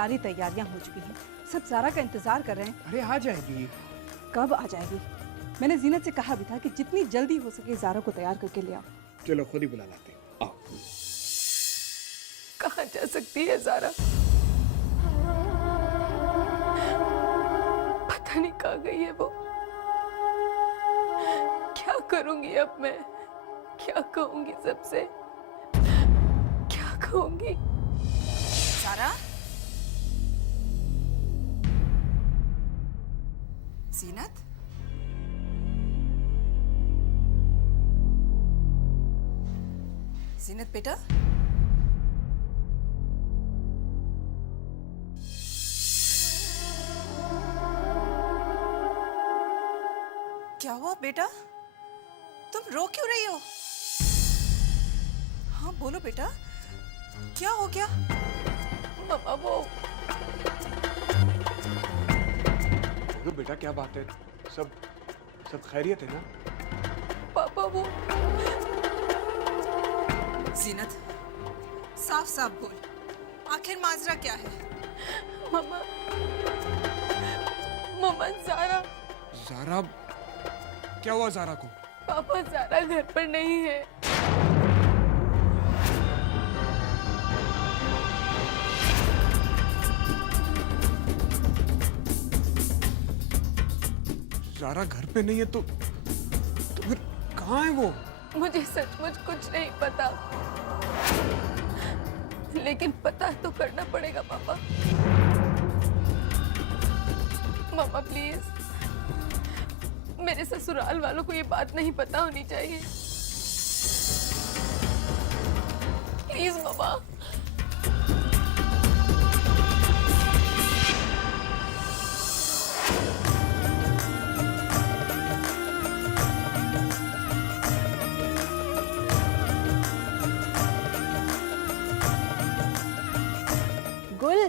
सारी तैयारियां हो चुकी हैं, सब ज़ारा का इंतजार कर रहे हैं। अरे आ जाएगी। कब आ जाएगी? मैंने जीनत से कहा भी था कि जितनी जल्दी हो सके ज़ारा को तैयार करके ले आओ। चलो खुद ही बुला लाते हैं, आओ। कहाँ जा सकती है ज़ारा? पता नहीं कहाँ गई है वो। क्या करूंगी अब मैं? क्या कहूंगी सबसे? क्या कहूंगी? ज़ारा? ज़ीनत? ज़ीनत बेटा? क्या हुआ बेटा? तुम रो क्यों रही हो? हाँ बोलो बेटा, क्या हो गया? मम्मा वो बोलो बेटा, क्या बात है? सब खैरियत है ना? पापा वो ज़ीनत, साफ साफ बोल, आखिर माजरा क्या है? मम्मा ज़ारा। ज़ारा? क्या हुआ ज़ारा को? पापा ज़ारा घर पर नहीं है। ज़ारा घर पे नहीं है तो फिर कहाँ है वो? मुझे सचमुच कुछ नहीं पता, लेकिन पता तो करना पड़ेगा पापा। मम्मा प्लीज, मेरे ससुराल वालों को ये बात नहीं पता होनी चाहिए। प्लीज मम्मा। गुल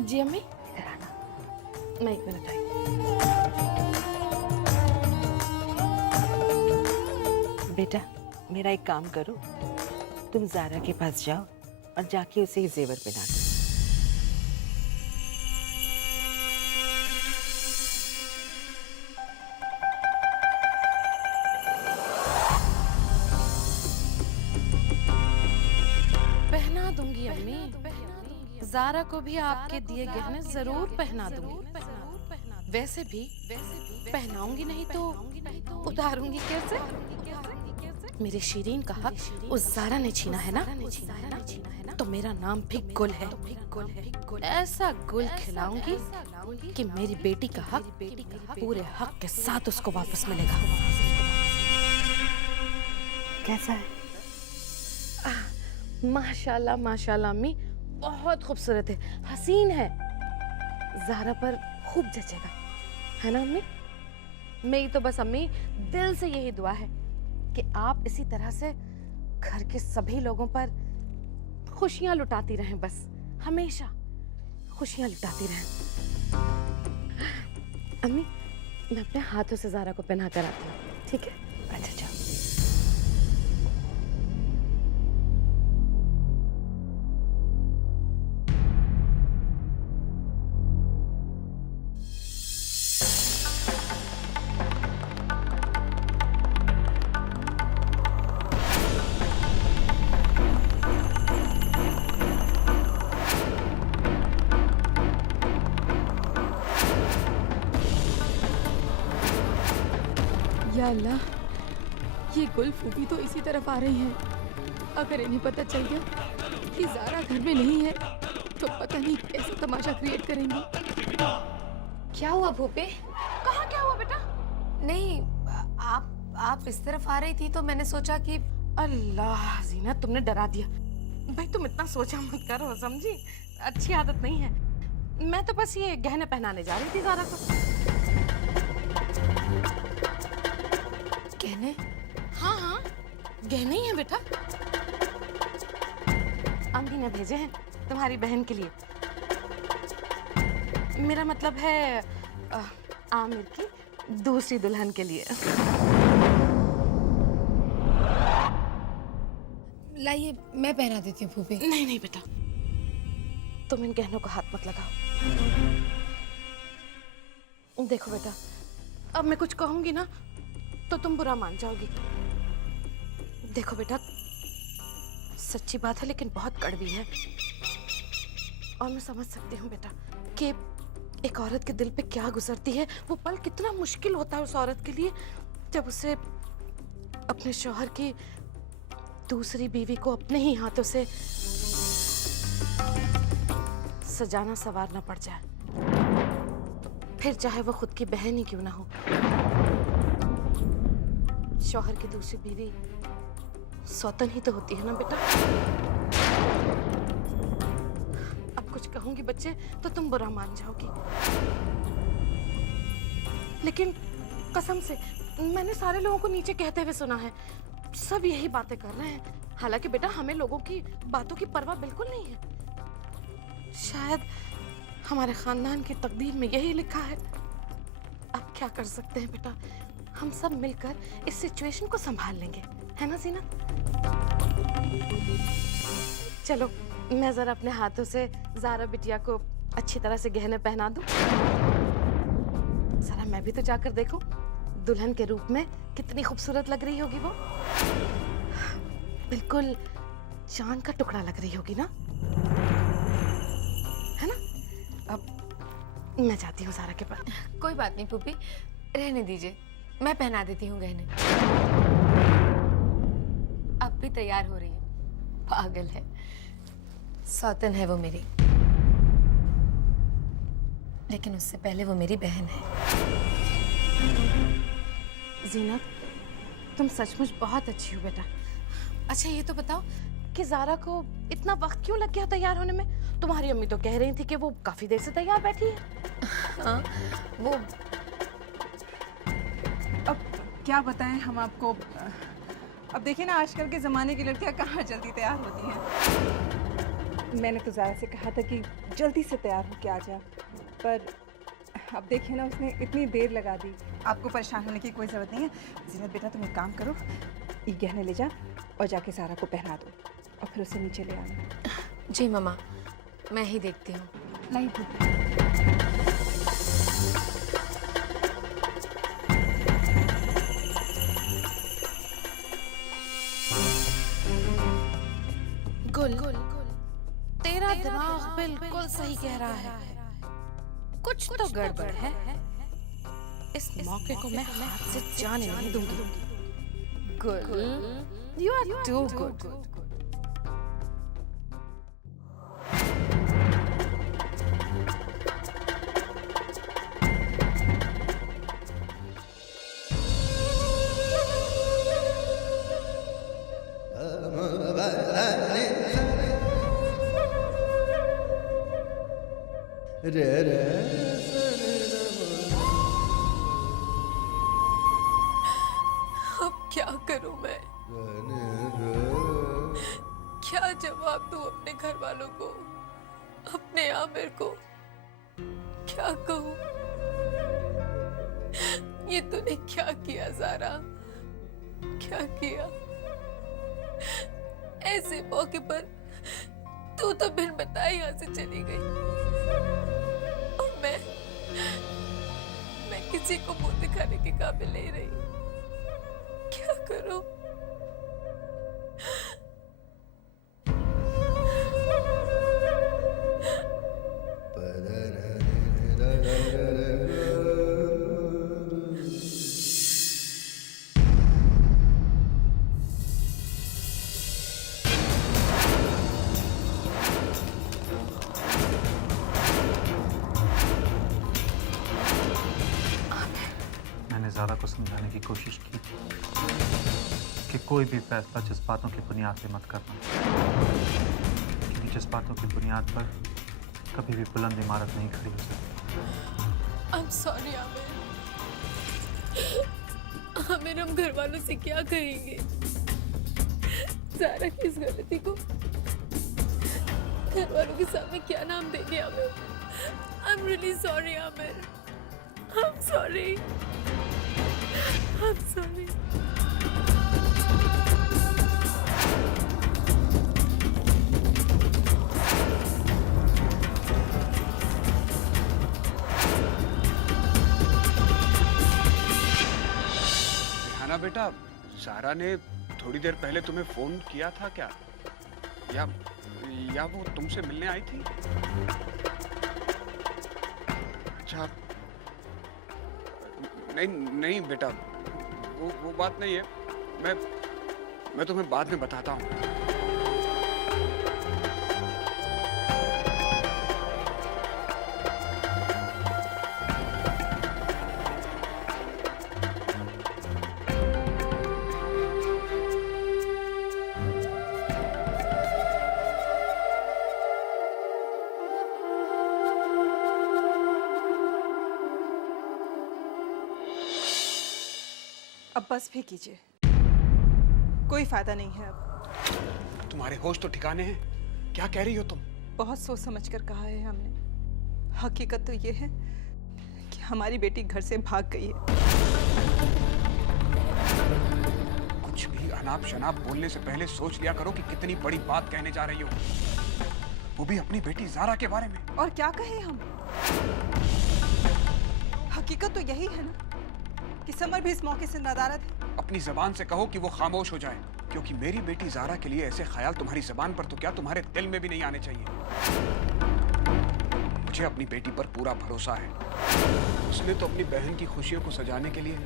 जी अम्मी, इधर आना। मैं 1 मिनट आई। बेटा मेरा एक काम करो, तुम ज़ारा के पास जाओ और जाके उसे ये जेवर पहना दो। पहना दूंगी अम्मी, ज़ारा को भी आपके दिए गहने जरूर पहना दूंगी। वैसे भी पहनाऊंगी नहीं तो उतारूंगी कैसे? मेरी शीरीन का हक उस ज़ारा ने छीना है ना, तो मेरा नाम भी गुल है। ऐसा गुल खिलाऊंगी कि मेरी बेटी का हक पूरे हक के साथ उसको वापस मिलेगा। कैसा है? माशाल्लाह माशाल्लाह अम्मी, बहुत खूबसूरत है, हसीन है, ज़ारा पर खूब जचेगा, है ना अम्मी? मेरी तो बस अम्मी दिल से यही दुआ है कि आप इसी तरह से घर के सभी लोगों पर खुशियां लुटाती रहें, बस हमेशा खुशियां लुटाती रहें। अम्मी मैं अपने हाथों से ज़ारा को पहना कर आती हूँ, ठीक है? अच्छा जाओ। या अल्लाह, ये गुल फूफी तो इसी तरफ आ रही हैं। अगर इन्हें पता चल गया कि ज़ारा घर में नहीं है तो पता नहीं कैसे तमाशा क्रिएट करेंगी। क्या हुआ भूपे? कहाँ क्या हुआ बेटा? नहीं, आप इस तरफ आ रही थी तो मैंने सोचा कि अल्लाह ज़ीनत, तुमने डरा दिया। भाई तुम इतना सोचा मत करो, समझी? अच्छी आदत नहीं है। मैं तो बस ये गहने पहनाने जा रही थी ज़ारा को। कहने? हाँ, गहने ही हैं बेटा। अम्मी ने भेजे हैं तुम्हारी बहन के लिए। मेरा मतलब है आमिर की दूसरी दुल्हन के लिए। लाइए मैं पहना देती हूँ फूफी। नहीं बेटा, तुम इन गहनों को हाथ मत लगाओ। देखो बेटा, अब मैं कुछ कहूंगी ना तो तुम बुरा मान जाओगी। देखो बेटा, सच्ची बात है लेकिन बहुत कड़वी है, और मैं समझ सकती हूँ बेटा कि एक औरत के दिल पे क्या गुजरती है। वो पल कितना मुश्किल होता है उस औरत के लिए जब उसे अपने शौहर की दूसरी बीवी को अपने ही हाथों से सजाना संवारना पड़ जाए, फिर चाहे वो खुद की बहन ही क्यों ना हो। शौहर की दूसरी बीवी सौतन ही तो होती है ना बेटा। अब कुछ कहूंगी बच्चे तो तुम बुरा मान जाओगी, लेकिन कसम से मैंने सारे लोगों को नीचे कहते हुए सुना है, सब यही बातें कर रहे हैं। हालांकि बेटा हमें लोगों की बातों की परवाह बिल्कुल नहीं है। शायद हमारे खानदान की तकदीर में यही लिखा है। अब क्या कर सकते हैं बेटा, हम सब मिलकर इस सिचुएशन को संभाल लेंगे, है ना जीनत? चलो मैं जरा अपने हाथों से ज़ारा बिटिया को अच्छी तरह से गहने पहना दूं। जरा मैं भी तो जाकर देखूं दुल्हन के रूप में कितनी खूबसूरत लग रही होगी वो। बिल्कुल चांद का टुकड़ा लग रही होगी ना, है ना? अब मैं जाती हूँ ज़ारा के पास। कोई बात नहीं पुप्पी, रहने दीजिए, मैं पहना देती हूँ गहने। अब भी तैयार हो रही है, पागल है, सौतन है वो मेरी, लेकिन उससे पहले वो मेरी बहन है। जीनत, तुम सचमुच बहुत अच्छी हो बेटा। अच्छा ये तो बताओ कि ज़ारा को इतना वक्त क्यों लग गया तैयार होने में? तुम्हारी अम्मी तो कह रही थी कि वो काफी देर से तैयार बैठी है। हाँ, वो अब क्या बताएं हम आपको। अब देखिए ना, आजकल के ज़माने की लड़कियां कहाँ जल्दी तैयार होती हैं। मैंने तो ज़ारा से कहा था कि जल्दी से तैयार होके आ जा, पर अब देखिए ना, उसने इतनी देर लगा दी। आपको परेशान होने की कोई ज़रूरत नहीं है। जीनत बेटा, तुम एक काम करो, ये गहने ले जा और जाके ज़ारा को पहना दो और फिर उसे नीचे ले आना। जी मम्मा, मैं ही देखती हूँ। नहीं गुल, तेरा दिमाग बिल्कुल सही कह रहा है, कुछ तो गड़बड़ है। इस मौके को मैं हाथ से जाने नहीं दूंगी। गुल, यू आर टू गुड। अब क्या करूं मैं? क्या जवाब दूं अपने घर वालों को, अपने आमिर को? क्या कहूं? ये तूने क्या किया ज़ारा, क्या किया? ऐसे मौके पर तू तो बिन बताए यहाँ से चली गई, और मैं किसी को मुंह दिखाने के काबिल नहीं रही। क्या करूं? ज़ारा को समझाने की कोशिश की कि कोई भी फैसला जज्बातों की बुनियाद पे मत करना, क्योंकि जज्बातों की बुनियाद पर कभी भी बुलंद इमारत नहीं खड़ी हो सकती। I'm sorry Aamir. आमिर, हम घर वालों से क्या कहेंगे? ज़ारा की इस गलती को घर वालों के सामने क्या नाम देंगे Aamir? I'm really sorry Aamir. I'm sorry। I'm sorry। बेटा, सारा ने थोड़ी देर पहले तुम्हें फोन किया था क्या? या वो तुमसे मिलने आई थी? अच्छा, नहीं बेटा, वो बात नहीं है। मैं तुम्हें बाद में बताता हूँ। अब बस भी कीजिए, कोई फायदा नहीं है अब। तुम्हारे होश तो ठिकाने हैं? क्या कह रही हो तुम? बहुत सोच समझ कर कहा है हमने। हकीकत तो ये है कि हमारी बेटी घर से भाग गई है। कुछ भी अनाप शनाप बोलने से पहले सोच लिया करो कि कितनी बड़ी बात कहने जा रही हो, वो भी अपनी बेटी ज़ारा के बारे में। और क्या कहे हम? हकीकत तो यही है ना कि समर भी इस मौके से नदारद है। अपनी जबान से कहो कि वो खामोश हो जाए, क्योंकि मेरी बेटी ज़ारा के लिए ऐसे ख्याल तुम्हारी जबान पर तो क्या तुम्हारे दिल में भी नहीं आने चाहिए। मुझे अपनी बेटी पर पूरा भरोसा है। उसने तो अपनी बहन की खुशियों को सजाने के लिए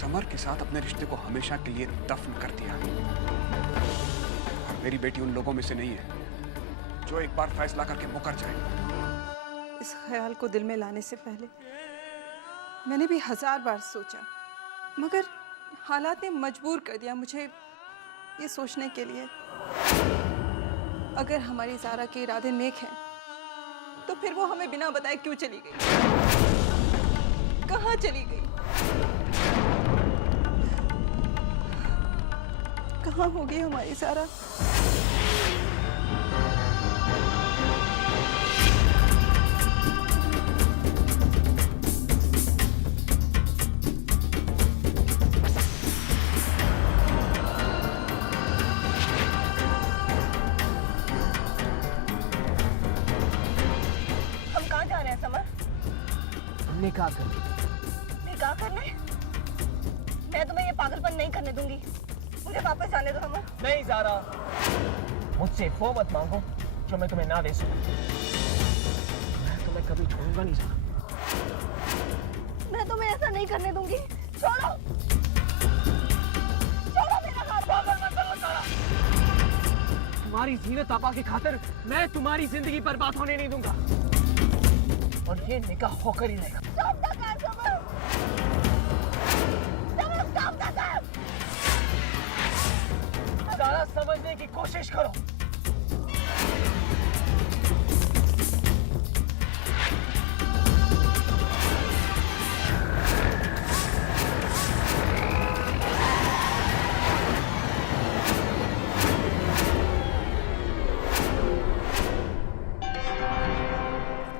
समर के साथ अपने रिश्ते को हमेशा के लिए दफन कर दिया। और मेरी बेटी उन लोगों में से नहीं है जो एक बार फैसला करके मुकर जाए। इस ख्याल को दिल में लाने से पहले मैंने भी 1000 बार सोचा, मगर हालात ने मजबूर कर दिया मुझे ये सोचने के लिए, अगर हमारी ज़ारा के इरादे नेक हैं तो फिर वो हमें बिना बताए क्यों चली गई? कहाँ चली गई? कहाँ होगी हमारी ज़ारा? निकाह करने। निकाह करने? मैं तुम्हें ये पागलपन नहीं करने दूंगी। मुझे वापस जाने दो अमर। नहीं ज़ारा, मुझसे वो मत मांगो जो मैं तुम्हें ना दे सकूं। मैं तुम्हें कभी छोड़ूंगा नहीं ज़ारा। मैं तुम्हें ऐसा नहीं करने दूंगी। छोड़ो, छोड़ो मेरा हाथ। पागल मत करो ज़ारा। तुम्हारी जीनत आपा की खातिर मैं तुम्हारी जिंदगी बर्बाद होने नहीं दूंगा, और ये निकाह होकर ही रहेगा। ज़ारा, समझने की कोशिश करो।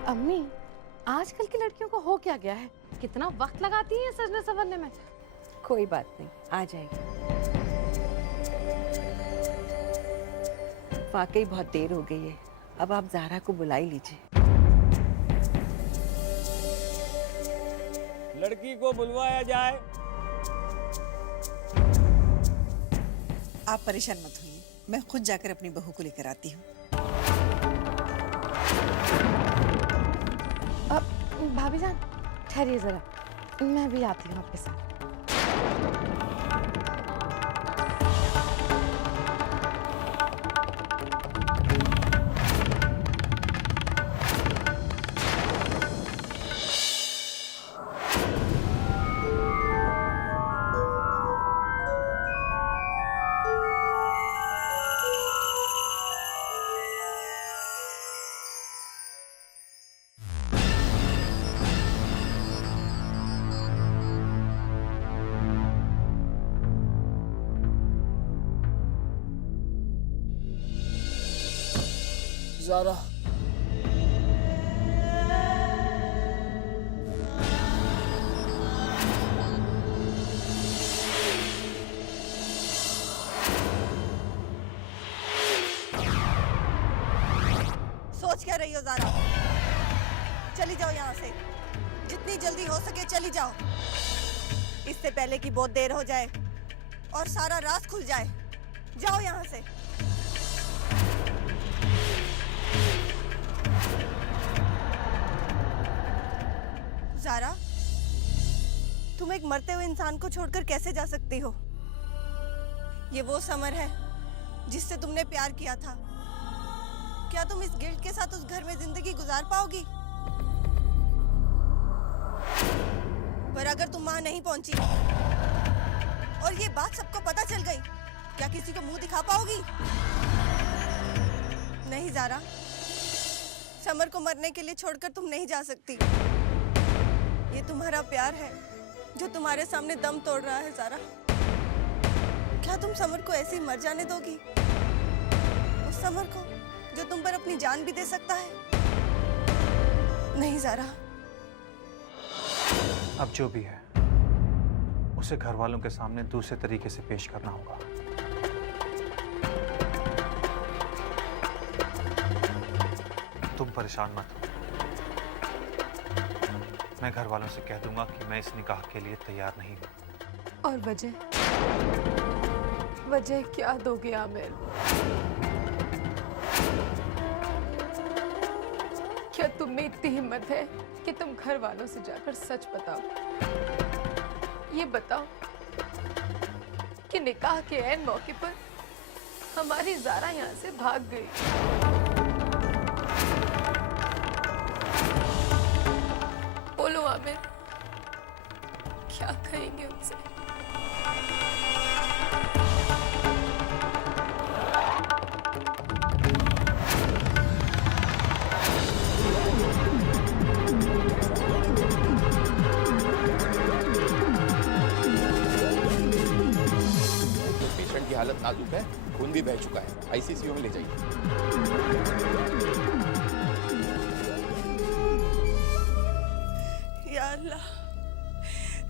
अम्मी, आजकल की लड़कियों को हो क्या गया है? कितना वक्त लगाती हैं सजने संवरने में। कोई बात नहीं, आ जाएगी। वाकई बहुत देर हो गई है, अब आप ज़ारा को बुला ही लीजिए। लड़की को बुलवाया जाए। आप परेशान मत होइए, मैं खुद जाकर अपनी बहू को लेकर आती हूँ। भाभी जान, ठहरिए जरा, मैं भी आती हूँ आपके साथ। ज़ारा, सोच क्या रही हो ज़ारा? चली जाओ यहाँ से, जितनी जल्दी हो सके चली जाओ। इससे पहले कि बहुत देर हो जाए और सारा राज खुल जाए। जाओ यहाँ से। ज़ारा, तुम एक मरते हुए इंसान को छोड़कर कैसे जा सकती हो? ये वो समर है जिससे तुमने प्यार किया था। क्या तुम इस गिल्ट के साथ उस घर में जिंदगी गुजार पाओगी? पर अगर तुम वहां नहीं पहुंची और ये बात सबको पता चल गई, क्या किसी को मुंह दिखा पाओगी? नहीं ज़ारा, समर को मरने के लिए छोड़कर तुम नहीं जा सकती। ये तुम्हारा प्यार है जो तुम्हारे सामने दम तोड़ रहा है ज़ारा। क्या तुम समर को ऐसे ही मर जाने दोगी? उस समर को जो तुम पर अपनी जान भी दे सकता है? नहीं ज़ारा। अब जो भी है उसे घर वालों के सामने दूसरे तरीके से पेश करना होगा। तुम परेशान मत हो, मैं घर वालों से कह दूंगा कि मैं इस निकाह के लिए तैयार नहीं हूं। और वजह क्या दोगे आमिर? क्या तुम में इतनी हिम्मत है कि तुम घर वालों से जाकर सच बताओ? ये बताओ कि निकाह के ऐन मौके पर हमारी ज़ारा यहाँ से भाग गई। बोलो आमिर, क्या कहेंगे उनसे? पेशेंट की हालत नाजुक है, खून भी बह चुका है, आईसीयू में ले जाइए। या अल्लाह,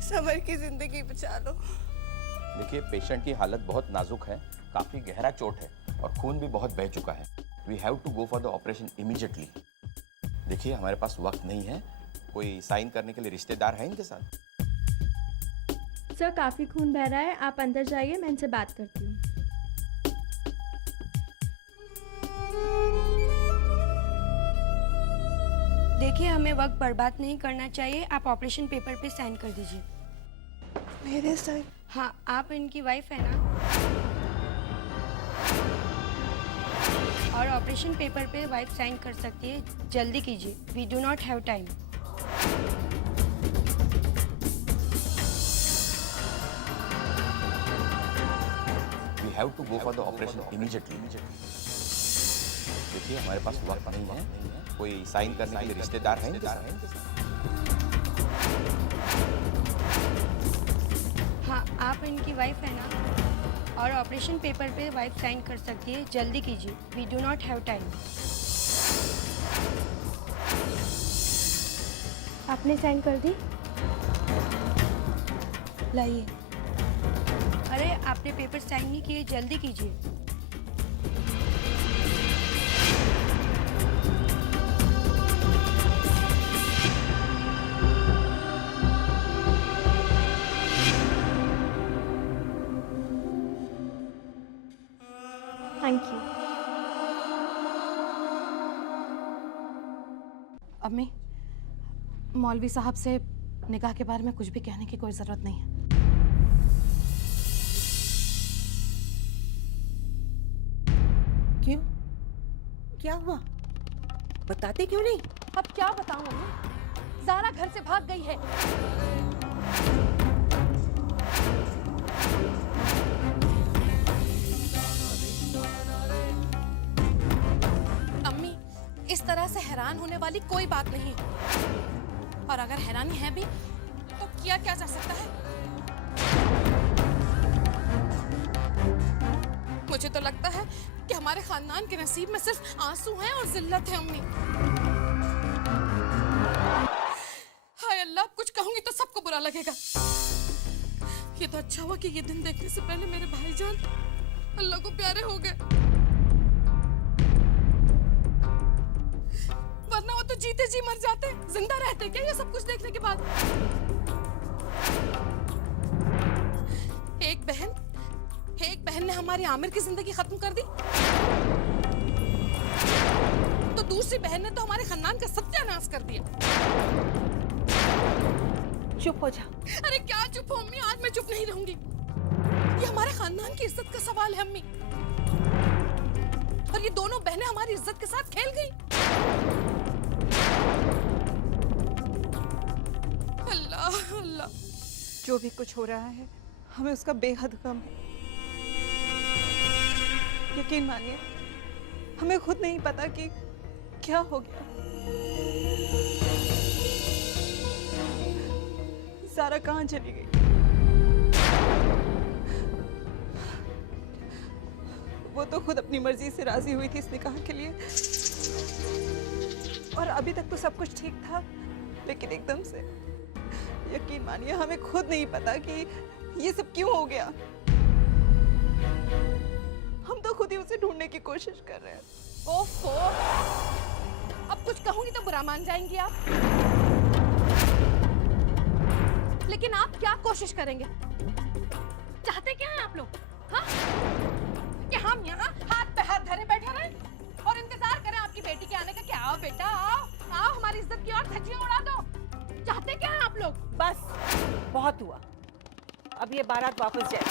समर की जिंदगी बचा लो। देखिए, पेशेंट की हालत बहुत नाजुक है, काफी गहरा चोट है और खून भी बहुत बह चुका है। We have to go for the operation immediately. देखिए, हमारे पास वक्त नहीं है। कोई साइन करने के लिए रिश्तेदार है इनके साथ? सर, काफ़ी खून बह रहा है, आप अंदर जाइए, मैं इनसे बात करती हूँ। देखिए, हमें वक्त बर्बाद नहीं करना चाहिए, आप ऑपरेशन पेपर पे साइन कर दीजिए। मेरे साइन? हाँ, आप इनकी वाइफ है ना? और ऑपरेशन पेपर पे वाइफ साइन कर सकती है, जल्दी कीजिए, we do not have time. Have to go for the operation immediately. देखिए, हमारे पास वक्त नहीं है। कोई साइन करने के लिए रिश्तेदार है इनके साथ? हाँ, आप इनकी वाइफ है ना? और ऑपरेशन पेपर पे वाइफ साइन कर सकती है, जल्दी कीजिए, we do not have time. आपने साइन कर दी? लाइए। अरे, आपने पेपर साइन नहीं किए, जल्दी कीजिए। Thank you. अम्मी, मौलवी साहब से निकाह के बारे में कुछ भी कहने की कोई ज़रूरत नहीं है। क्यों? क्या हुआ? बताते क्यों नहीं? अब क्या बताऊं अम्मी? ज़ारा घर से भाग गई है। अम्मी, इस तरह से हैरान होने वाली कोई बात नहीं है। और अगर हैरानी है भी तो किया क्या जा सकता है? मुझे तो लगता है कि हमारे खानदान के नसीब में सिर्फ आंसू हैं और जिल्लत है अम्मी। हाय अल्लाह, कुछ कहूंगी तो सबको बुरा लगेगा। ये तो अच्छा हुआ कि ये दिन देखने से पहले मेरे भाईजान अल्लाह को प्यारे हो गए, वरना वो तो जीते जी मर जाते। जिंदा रहते क्या ये सब कुछ देखने के बाद? एक बहन ने हमारी आमिर की जिंदगी खत्म कर दी, तो दूसरी बहन ने तो हमारे खानदान का सत्यानाश कर दिया। चुप हो जा। अरे क्या चुप हो अम्मी, आज मैं चुप नहीं रहूंगी। ये हमारे खानदान की इज्जत का सवाल है अम्मी, और ये दोनों बहनें हमारी इज्जत के साथ खेल गई। अल्लाह अल्लाह। जो भी कुछ हो रहा है हमें उसका बेहद गम है। यकीन मानिए हमें खुद नहीं पता कि क्या हो गया। ज़ारा कहाँ चली गई? वो तो खुद अपनी मर्जी से राजी हुई थी इस निकाह के लिए, और अभी तक तो सब कुछ ठीक था, लेकिन एकदम से यकीन मानिए हमें खुद नहीं पता कि ये सब क्यों हो गया। हम तो खुद ही उसे ढूंढने की कोशिश कर रहे हैं। ओफो, अब कुछ कहूंगी तो बुरा मान जाएंगी आप। लेकिन आप क्या कोशिश करेंगे? चाहते क्या हैं आप लोग? हाँ? कि हम यहाँ हाथ पे हाथ धरे बैठे रहें और इंतजार करें आपकी बेटी के आने का? क्या आओ बेटा, आओ आओ, हमारी इज्जत की और धज्जियां उड़ा दो। चाहते क्या हैं आप लोग? बस बहुत हुआ, अब ये बारात वापस जाए।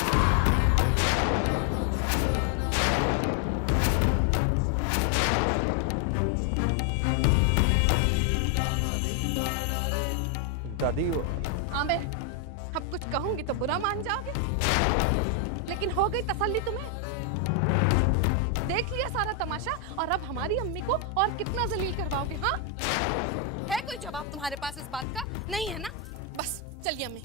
दादी आमिर, अब कुछ कहूंगी तो बुरा मान जाओगे, लेकिन हो गई तसल्ली तुम्हें? देख लिया सारा तमाशा, और अब हमारी अम्मी को और कितना जलील करवाओगे? हाँ, है कोई जवाब तुम्हारे पास इस बात का? नहीं है ना? बस चलिए अम्मी।